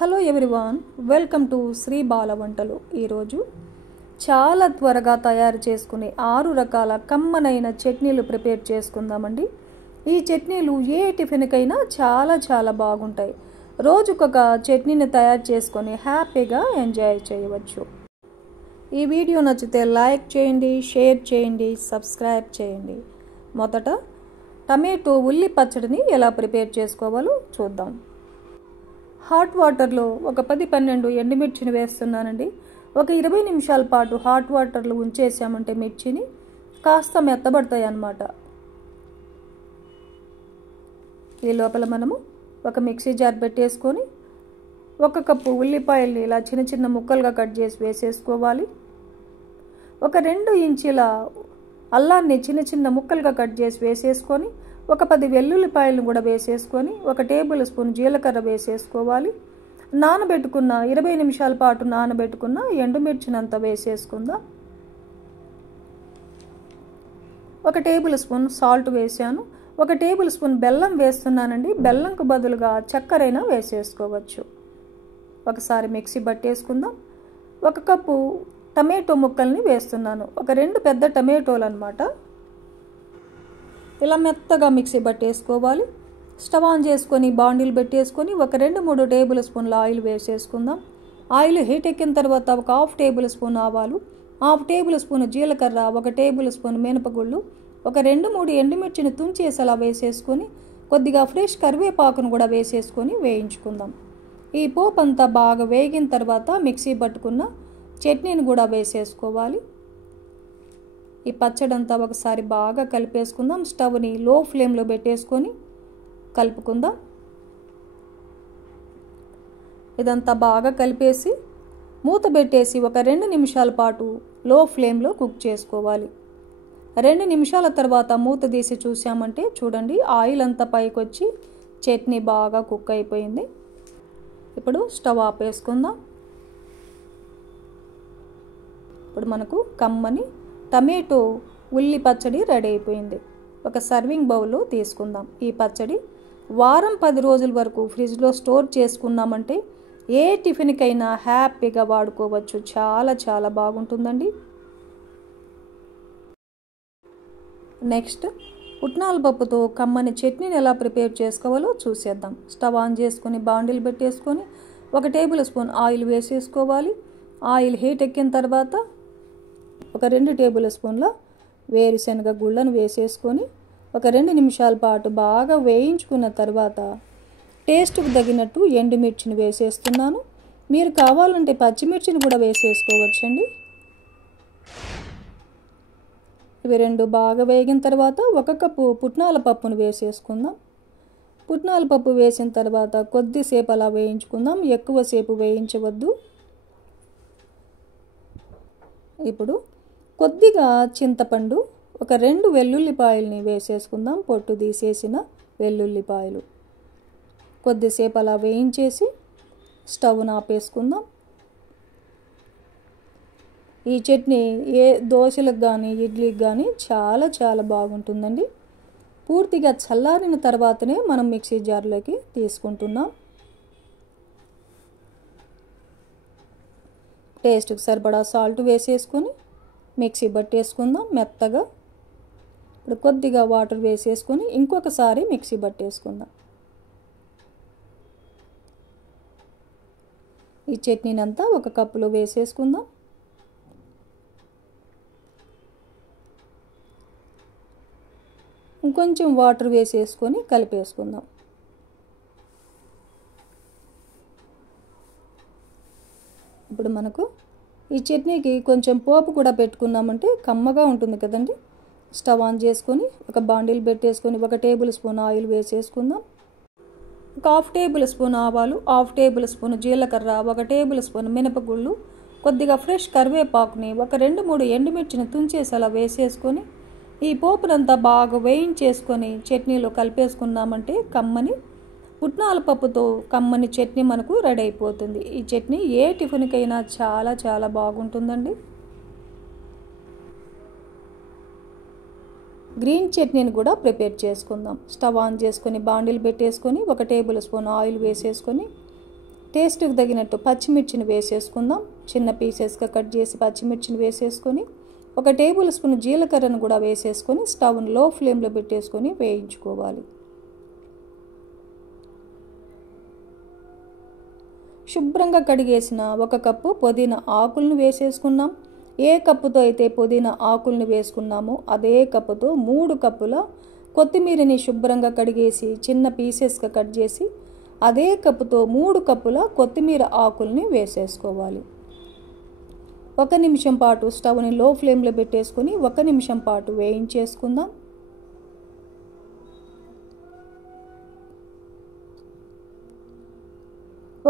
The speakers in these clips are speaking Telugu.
Hello everyone, welcome to Sri Bala వంటలు. ఈరోజు చాలా త్వరగా తయారు చేసుకునే 6 రకాల కమ్మనైన చట్నీలు ప్రిపేర్ చేసుకుందామండి. ఈ చట్నీలు ఏ టిఫిన్కైనా చాలా బాగుంటాయి. రోజుకొక చట్నీని తయారు చేసుకొని హ్యాపీగా ఎంజాయ్ చేయవచ్చు. ఈ వీడియో నచ్చితే లైక్ చేయండి, షేర్ చేయండి, సబ్స్క్రైబ్ చేయండి. మొదట టమాటో ఉల్లి పచ్చడిని ఎలా ప్రిపేర్ చేసుకోవాలో చూద్దాం. హాట్ వాటర్లో ఒక 10-12 ఎండుమిర్చిని వేస్తున్నానండి. ఒక 20 నిమిషాల పాటు హాట్ వాటర్లో ఉంచేసామంటే మిర్చిని కాస్త మెత్తబడతాయి అన్నమాట. ఈ లోపల మనము ఒక మిక్సీ జార్ పెట్టేసుకొని 1 కప్పు ఉల్లిపాయల్ని ఇలా చిన్న ముక్కలుగా కట్ చేసి వేసేసుకోవాలి. ఒక 2 ఇంచుల అల్లాన్ని చిన్న ముక్కలుగా కట్ చేసి వేసేసుకొని ఒక 10 వెల్లుల్లిపాయలను కూడా వేసేసుకొని 1 టేబుల్ స్పూన్ జీలకర్ర వేసేసుకోవాలి. నానబెట్టుకున్న 20 నిమిషాల పాటు నానబెట్టుకున్న ఎండుమిర్చినంతా వేసేసుకుందాం. 1 టేబుల్ స్పూన్ సాల్ట్ వేసాను. 1 టేబుల్ స్పూన్ బెల్లం వేస్తున్నానండి. బెల్లంకు బదులుగా చక్కెరైనా వేసేసుకోవచ్చు. ఒకసారి మిక్సీ పట్టేసుకుందాం. 1 కప్పు టమాటో ముక్కల్ని వేస్తున్నాను. ఒక 2 పెద్ద టమాటోలు అన్నమాట. ఇలా మెత్తగా మిక్సీ పట్టేసుకోవాలి. స్టవ్ ఆన్ చేసుకొని బాండిల్ పెట్టేసుకొని ఒక 2-3 టేబుల్ స్పూన్ల ఆయిల్ వేసేసుకుందాం. ఆయిల్ హీట్ ఎక్కిన తర్వాత ఒక 1/2 టేబుల్ స్పూన్ ఆవాలు, 1/2 టేబుల్ స్పూన్ జీలకర్ర, 1 టేబుల్ స్పూన్ మినపగుళ్ళు, ఒక 2-3 ఎండుమిర్చిని తుంచేసి అలా వేసేసుకొని కొద్దిగా ఫ్రెష్ కరివేపాకును కూడా వేసేసుకొని వేయించుకుందాం. ఈ పోపు అంతా బాగా వేగిన తర్వాత మిక్సీ పట్టుకున్న చట్నీని కూడా వేసేసుకోవాలి. ఈ పచ్చడంతా ఒకసారి బాగా కలిపేసుకుందాం. స్టవ్ని లో ఫ్లేమ్లో పెట్టేసుకొని కలుపుకుందాం. ఇదంతా బాగా కలిపేసి మూత పెట్టేసి ఒక 2 నిమిషాల పాటు లో ఫ్లేమ్లో కుక్ చేసుకోవాలి. 2 నిమిషాల తర్వాత మూత తీసి చూసామంటే చూడండి, ఆయిల్ అంతా పైకి వచ్చి చట్నీ బాగా కుక్ అయిపోయింది. ఇప్పుడు స్టవ్ ఆపేసుకుందాం. ఇప్పుడు మనకు కమ్మని టమాటో ఉల్లి పచ్చడి రెడీ అయిపోయింది. ఒక సర్వింగ్ బౌల్లో తీసుకుందాం. ఈ పచ్చడి వారం 10 రోజుల వరకు ఫ్రిడ్జ్లో స్టోర్ చేసుకున్నామంటే ఏ టిఫిన్కైనా హ్యాపీగా వాడుకోవచ్చు. చాలా బాగుంటుందండి. నెక్స్ట్ పుట్నాల పప్పుతో కమ్మని చట్నీని ఎలా ప్రిపేర్ చేసుకోవాలో చూసేద్దాం. స్టవ్ ఆన్ చేసుకొని బాండిల్ పెట్టేసుకొని 1 టేబుల్ స్పూన్ ఆయిల్ వేసేసుకోవాలి. ఆయిల్ హీట్ ఎక్కిన తర్వాత ఒక 2 టేబుల్ స్పూన్ల వేరుశనగ గుళ్ళను వేసేసుకొని ఒక 2 నిమిషాల పాటు బాగా వేయించుకున్న తర్వాత టేస్ట్కు తగినట్టు ఎండుమిర్చిని వేసేస్తున్నాను. మీరు కావాలంటే పచ్చిమిర్చిని కూడా వేసేసుకోవచ్చండి. ఇవి 2 బాగా వేగిన తర్వాత 1 కప్పు పుట్నాల పప్పును వేసేసుకుందాం. పుట్నాల పప్పు వేసిన తర్వాత కొద్దిసేపు అలా వేయించుకుందాం. ఎక్కువసేపు వేయించవద్దు. ఇప్పుడు కొద్దిగా చింతపండు, ఒక 2 వెల్లుల్లిపాయల్ని వేసేసుకుందాం. పొట్టు తీసేసిన వెల్లుల్లిపాయలు కొద్దిసేపు అలా వేయించేసి స్టవ్ను ఆపేసుకుందాం. ఈ చట్నీ ఏ దోశలకు కానీ ఇడ్లీకి కానీ చాలా బాగుంటుందండి. పూర్తిగా చల్లారిన తర్వాతనే మనం మిక్సీ జార్లోకి తీసుకుంటున్నాం. టేస్ట్కి సరిపడా సాల్ట్ వేసేసుకొని మిక్సీ పట్టేసుకుందాం మెత్తగా. ఇప్పుడు కొద్దిగా వాటర్ వేసేసుకొని ఇంకొకసారి మిక్సీ పట్టేసుకుందాం. ఈ చట్నీని అంతా 1 కప్పులో వేసేసుకుందాం. ఇంకొంచెం వాటర్ వేసేసుకొని కలిపేసుకుందాం. ఇప్పుడు మనకు ఈ చట్నీకి కొంచెం పోపు కూడా పెట్టుకున్నామంటే కమ్మగా ఉంటుంది కదండి. స్టవ్ ఆన్ చేసుకొని ఒక బాండిల్ పెట్టేసుకొని 1 టేబుల్ స్పూన్ ఆయిల్ వేసేసుకుందాం. ఒక 1/2 టేబుల్ స్పూన్ ఆవాలు, 1/2 టేబుల్ స్పూన్ జీలకర్ర, 1 టేబుల్ స్పూన్ మినపగుళ్ళు, కొద్దిగా ఫ్రెష్ కరివేపాకుని, ఒక 2-3 ఎండుమిర్చిని తుంచేసి అలా వేసేసుకొని ఈ పోపునంతా బాగా వేయించేసుకొని చట్నీలో కలిపేసుకున్నామంటే కమ్మని పుట్నాల పప్పుతో కమ్మని చట్నీ మనకు రెడీ అయిపోతుంది. ఈ చట్నీ ఏ టిఫిన్కైనా చాలా బాగుంటుందండి. గ్రీన్ చట్నీని కూడా ప్రిపేర్ చేసుకుందాం. స్టవ్ ఆన్ చేసుకొని బాండిల్ పెట్టేసుకొని 1 టేబుల్ స్పూన్ ఆయిల్ వేసేసుకొని టేస్ట్కి తగినట్టు పచ్చిమిర్చిని వేసేసుకుందాం. చిన్న పీసెస్గా కట్ చేసి పచ్చిమిర్చిని వేసేసుకొని 1 టేబుల్ స్పూన్ జీలకర్రను కూడా వేసేసుకొని స్టవ్ను లో ఫ్లేమ్లో పెట్టేసుకొని వేయించుకోవాలి. శుభ్రంగా కడిగేసిన 1 కప్పు పుదీనా ఆకులను వేసేసుకున్నాం. ఏ కప్పుతో అయితే పుదీనా ఆకులను వేసుకున్నామో అదే కప్పుతో 3 కప్పుల కొత్తిమీరని శుభ్రంగా కడిగేసి చిన్న పీసెస్గా కట్ చేసి అదే కప్పుతో 3 కప్పుల కొత్తిమీర ఆకుల్ని వేసేసుకోవాలి. 1 నిమిషం పాటు స్టవ్ని లో ఫ్లేమ్లో పెట్టేసుకొని 1 నిమిషం పాటు వేయించేసుకుందాం.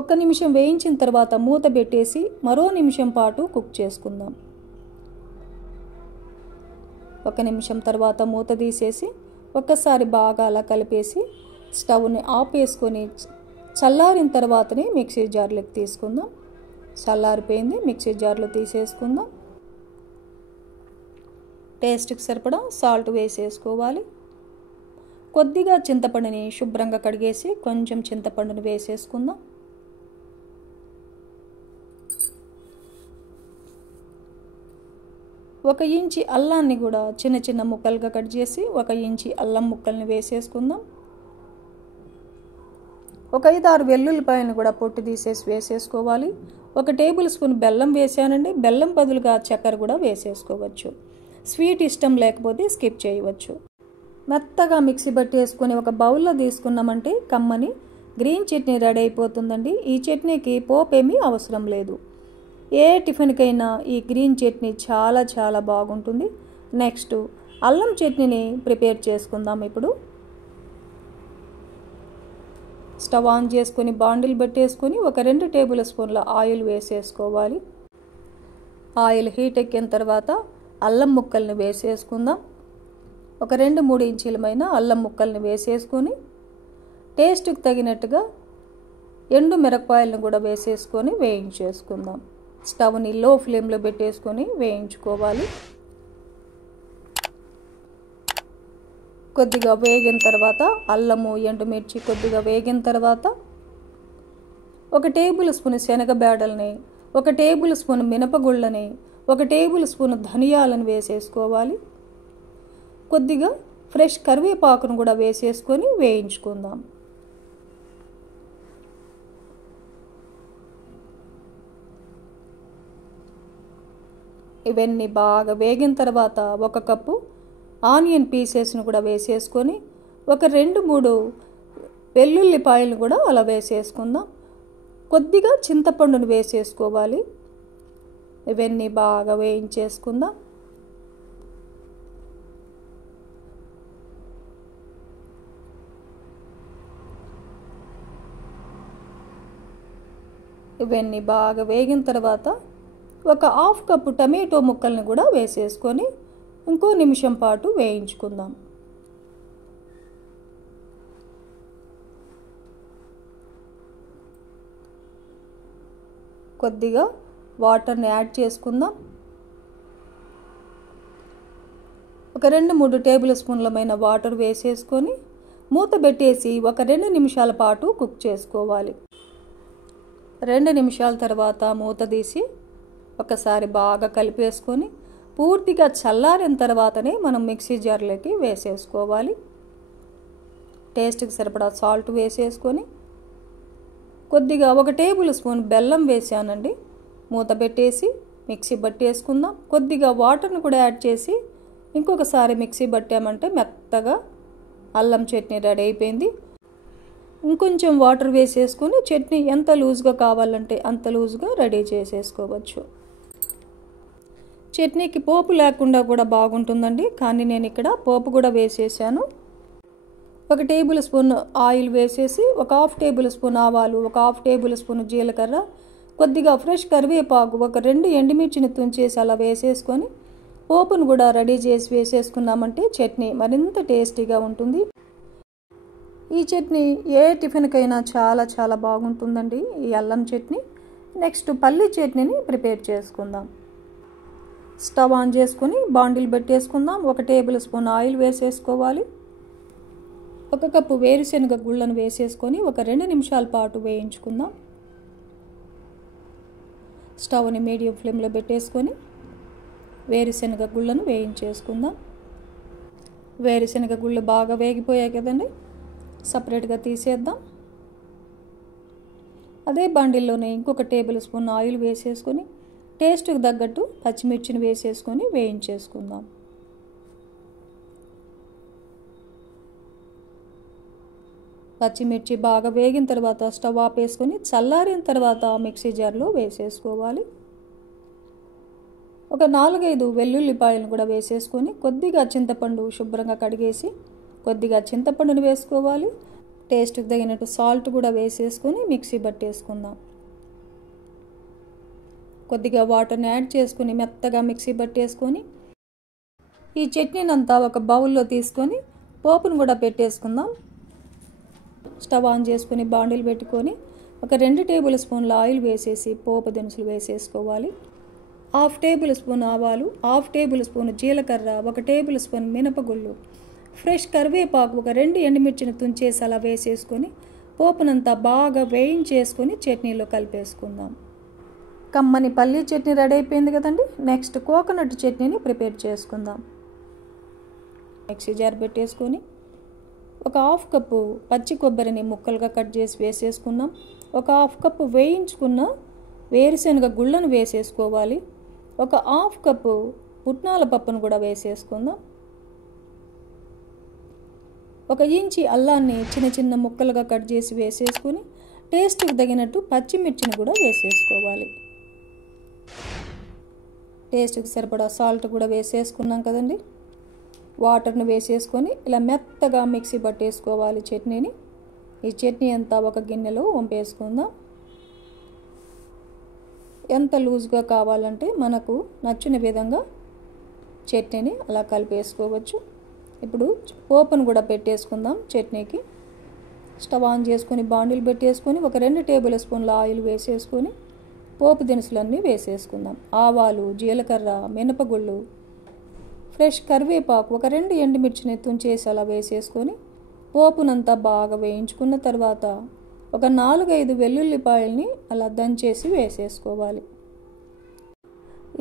ఒక్క నిమిషం వేయించిన తర్వాత మూత పెట్టేసి మరో నిమిషం పాటు కుక్ చేసుకుందాం. 1 నిమిషం తర్వాత మూత తీసేసి ఒక్కసారి బాగా అలా కలిపేసి స్టవ్ని ఆపేసుకొని చల్లారిన తర్వాతనే మిక్సీ జార్లోకి తీసుకుందాం. చల్లారిపోయింది, మిక్సీ జార్లో తీసేసుకుందాం. టేస్ట్కి సరిపడా సాల్ట్ వేసేసుకోవాలి. కొద్దిగా చింతపండుని శుభ్రంగా కడిగేసి కొంచెం చింతపండుని వేసేసుకుందాం. 1 ఇంచి అల్లాన్ని కూడా చిన్న చిన్న ముక్కలుగా కట్ చేసి 1 ఇంచి అల్లం ముక్కల్ని వేసేసుకుందాం. 1 5-6 వెల్లుల్లిపాయలను కూడా పొట్టు తీసేసి వేసేసుకోవాలి. 1 టేబుల్ స్పూన్ బెల్లం వేసానండి. బెల్లం బదులుగా చక్కెర కూడా వేసేసుకోవచ్చు. స్వీట్ ఇష్టం లేకపోతే స్కిప్ చేయవచ్చు. మెత్తగా మిక్సీ పట్టేసుకొని ఒక బౌల్లో తీసుకున్నామంటే కమ్మని గ్రీన్ చట్నీ రెడీ అయిపోతుందండి. ఈ చట్నీకి పోపు ఏమీ అవసరం లేదు. ఏ టిఫిన్కైనా ఈ గ్రీన్ చట్నీ చాలా చాలా బాగుంటుంది. నెక్స్ట్ అల్లం చట్నీని ప్రిపేర్ చేసుకుందాం. ఇప్పుడు స్టవ్ ఆన్ చేసుకొని బాండిల్ పెట్టేసుకొని 2 టేబుల్ స్పూన్ల ఆయిల్ వేసేసుకోవాలి. ఆయిల్ హీట్ ఎక్కిన తర్వాత అల్లం ముక్కల్ని వేసేసుకుందాం. 2-3 ఇంచీలమైన అల్లం ముక్కల్ని వేసేసుకొని టేస్ట్కి తగినట్టుగా ఎండు మిరపకాయలను కూడా వేసేసుకొని వేయించేసుకుందాం. స్టవ్ని లో ఫ్లేమ్లో పెట్టేసుకొని వేయించుకోవాలి. కొద్దిగా వేగిన తర్వాత అల్లము ఎండుమిర్చి కొద్దిగా వేగిన తర్వాత 1 టేబుల్ స్పూన్ శనగబేడల్ని, 1 టేబుల్ స్పూన్ మినపగుళ్ళని, 1 టేబుల్ స్పూన్ ధనియాలను వేసేసుకోవాలి. కొద్దిగా ఫ్రెష్ కరివేపాకును కూడా వేసేసుకొని వేయించుకుందాం. ఇవన్నీ బాగా వేగిన తర్వాత 1 కప్పు ఆనియన్ పీసెస్ను కూడా వేసేసుకొని 2-3 వెల్లుల్లిపాయలను కూడా అలా వేసేసుకుందాం. కొద్దిగా చింతపండును వేసేసుకోవాలి. ఇవన్నీ బాగా వేయించేసుకుందాం. ఇవన్నీ బాగా వేగిన తర్వాత 1/2 కప్పు టమాటో ముక్కల్ని కూడా వేసేసుకొని ఇంకో నిమిషం పాటు వేయించుకుందాం. కొద్దిగా వాటర్ని యాడ్ చేసుకుందాం. 2-3 టేబుల్ స్పూన్లమైన వాటర్ వేసేసుకొని మూత పెట్టేసి 2 నిమిషాల పాటు కుక్ చేసుకోవాలి. 2 నిమిషాల తర్వాత మూత తీసి ఒకసారి బాగా కలిపేసుకొని పూర్తిగా చల్లారిన తర్వాతనే మనం మిక్సీ జార్లోకి వేసేసుకోవాలి. టేస్ట్కి సరిపడా సాల్ట్ వేసేసుకొని కొద్దిగా 1 టేబుల్ స్పూన్ బెల్లం వేసానండి. మూత పెట్టేసి మిక్సీ పట్టేసుకుందాం. కొద్దిగా వాటర్ని కూడా యాడ్ చేసి ఇంకొకసారి మిక్సీ పట్టామంటే మెత్తగా అల్లం చట్నీ రెడీ అయిపోయింది. ఇంకొంచెం వాటర్ వేసేసుకొని చట్నీ ఎంత లూజ్గా కావాలంటే అంత లూజ్గా రెడీ చేసేసుకోవచ్చు. చట్నీకి పోపు లేకుండా కూడా బాగుంటుందండి, కానీ నేను ఇక్కడ పోపు కూడా వేసేసాను. 1 టేబుల్ స్పూన్ ఆయిల్ వేసేసి 1/2 టేబుల్ స్పూన్ ఆవాలు, 1/2 టేబుల్ స్పూన్ జీలకర్ర, కొద్దిగా ఫ్రెష్ కరివేపాకు, 2 ఎండుమిర్చిని తుంచేసి అలా వేసేసుకొని పోపును కూడా రెడీ చేసి వేసేసుకున్నామంటే చట్నీ మరింత టేస్టీగా ఉంటుంది. ఈ చట్నీ ఏ టిఫిన్కైనా చాలా చాలా బాగుంటుందండి, ఈ అల్లం చట్నీ. నెక్స్ట్ పల్లి చట్నీని ప్రిపేర్ చేసుకుందాం. స్టవ్ ఆన్ చేసుకొని బాండిల్ పెట్టేసుకుందాం. 1 టేబుల్ స్పూన్ ఆయిల్ వేసేసుకోవాలి. 1 కప్పు వేరుశనగ గుళ్ళను వేసేసుకొని 2 నిమిషాల పాటు వేయించుకుందాం. స్టవ్ని మీడియం ఫ్లేమ్లో పెట్టేసుకొని వేరుశనగ గుళ్ళను వేయించేసుకుందాం. వేరుశనగ గుళ్ళు బాగా వేగిపోయాయి కదండి, సపరేట్గా తీసేద్దాం. అదే బండిల్లోనే ఇంకొక టేబుల్ స్పూన్ ఆయిల్ వేసేసుకొని టేస్ట్కి తగ్గట్టు పచ్చిమిర్చిని వేసేసుకొని వేయించేసుకుందాం. పచ్చిమిర్చి బాగా వేగిన తర్వాత స్టవ్ ఆపేసుకొని చల్లారిన తర్వాత మిక్సీ జార్లో వేసేసుకోవాలి. ఒక 4-5 వెల్లుల్లిపాయలను కూడా వేసేసుకొని కొద్దిగా చింతపండు శుభ్రంగా కడిగేసి కొద్దిగా చింతపండుని వేసుకోవాలి. టేస్ట్కి తగినట్టు సాల్ట్ కూడా వేసేసుకొని మిక్సీ పట్టేసుకుందాం. కొద్దిగా వాటర్ని యాడ్ చేసుకొని మెత్తగా మిక్సీ పట్టేసుకొని ఈ చట్నీని అంతా ఒక బౌల్లో తీసుకొని పోపును కూడా పెట్టేసుకుందాం. స్టవ్ ఆన్ చేసుకొని బాండిల్ పెట్టుకొని ఒక 2 టేబుల్ స్పూన్ల ఆయిల్ వేసేసి పోపు దినుసులు వేసేసుకోవాలి. 1/2 టేబుల్ స్పూన్ ఆవాలు, 1/2 టేబుల్ స్పూన్ జీలకర్ర, 1 టేబుల్ స్పూన్ మినపగుళ్ళు, ఫ్రెష్ కరివేపాకు, ఒక 2 ఎండుమిర్చిని తుంచేసి అలా వేసేసుకొని పోపునంతా బాగా వేయించేసుకొని చట్నీలో కలిపేసుకుందాం. కమ్మని పల్లీ చట్నీ రెడీ అయిపోయింది కదండి. నెక్స్ట్ కోకోనట్ చట్నీని ప్రిపేర్ చేసుకుందాం. మిక్సీ జార్ పెట్టేసుకొని ఒక 1/2 కప్పు పచ్చి కొబ్బరిని ముక్కలుగా కట్ చేసి వేసేసుకుందాం. ఒక 1/2 కప్పు వేయించుకున్న వేరుశనగ గుళ్ళను వేసేసుకోవాలి. ఒక 1/2 కప్పు పుట్నాల పప్పును కూడా వేసేసుకుందాం. 1 ఇంచి అల్లాన్ని చిన్న చిన్న ముక్కలుగా కట్ చేసి వేసేసుకొని టేస్ట్కి తగినట్టు పచ్చిమిర్చిని కూడా వేసేసుకోవాలి. టేస్ట్కి సరిపడా సాల్ట్ కూడా వేసేసుకున్నాం కదండి. వాటర్ని వేసేసుకొని ఇలా మెత్తగా మిక్సీ పట్టేసుకోవాలి చట్నీని. ఈ చట్నీ అంతా ఒక గిన్నెలో వంపేసుకుందాం. ఎంత లూజ్గా కావాలంటే మనకు నచ్చిన విధంగా చట్నీని అలా కలిపేసుకోవచ్చు. ఇప్పుడు పోపును కూడా పెట్టేసుకుందాం చట్నీకి. స్టవ్ ఆన్ చేసుకొని బాండిల్ పెట్టేసుకొని ఒక 2 టేబుల్ స్పూన్ల ఆయిల్ వేసేసుకొని పోపు దినుసులన్నీ వేసేసుకుందాం. ఆవాలు, జీలకర్ర, మినపగుళ్ళు, ఫ్రెష్ కరివేపాకు, ఒక 2 ఎండుమిర్చిని తుంచేసి అలా వేసేసుకొని పోపునంతా బాగా వేయించుకున్న తర్వాత ఒక 4-5 వెల్లుల్లిపాయల్ని అలా దంచేసి వేసేసుకోవాలి.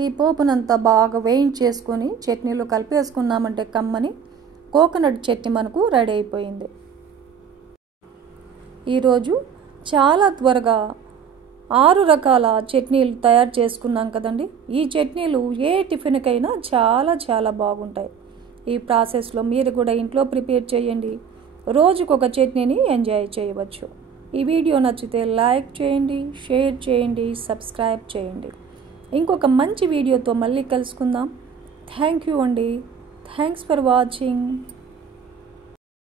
ఈ పోపునంతా బాగా వేయించేసుకొని చట్నీలో కలిపేసుకున్నామంటే కమ్మని కోకోనట్ చట్నీ మనకు రెడీ అయిపోయింది. ఈరోజు చాలా త్వరగా 6 రకాల చట్నీలు తయారు చేసుకున్నాం కదండి. ఈ చట్నీలు ఏ టిఫిన్కైనా చాలా చాలా బాగుంటాయి. ఈ ప్రాసెస్లో మీరు కూడా ఇంట్లో ప్రిపేర్ చేయండి. రోజుకొక చట్నీని ఎంజాయ్ చేయవచ్చు. ఈ వీడియో నచ్చితే లైక్ చేయండి, షేర్ చేయండి, సబ్స్క్రైబ్ చేయండి. ఇంకొక మంచి వీడియోతో మళ్ళీ కలుసుకుందాం. థ్యాంక్ యూ అండి. Thanks for watching.